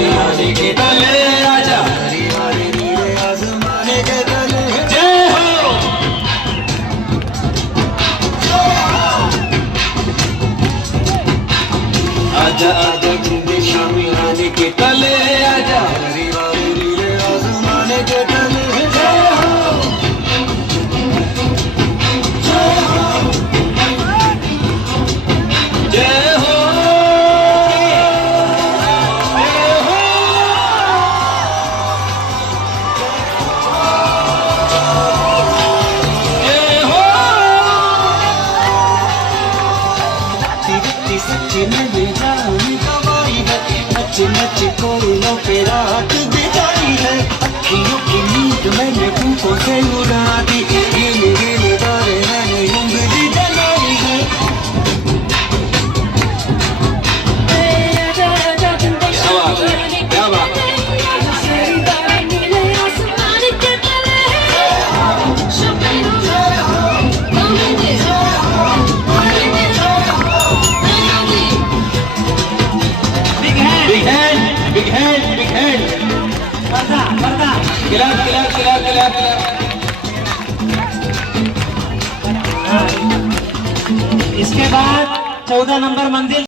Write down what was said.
शामियाने के तले आजा, हरी वाले नीले आसमाने के तले। जय हो। आजा आजा जिंदे शामियाने के तले आजा, हरी वाले नीले आसमाने के तले। जय हो। जय हो। सच्ची में जानी गवाई है, नच नच कोयलों पे रात बिताई है। अखियों की नींद मैंने फूकों से उड़ा दी, गिले गिले तारे मैंने उंगली जलाई है। क्या बात है। Big hand, big hand. पर्दा। गिलास। इसके बाद 14 नंबर मंजिल।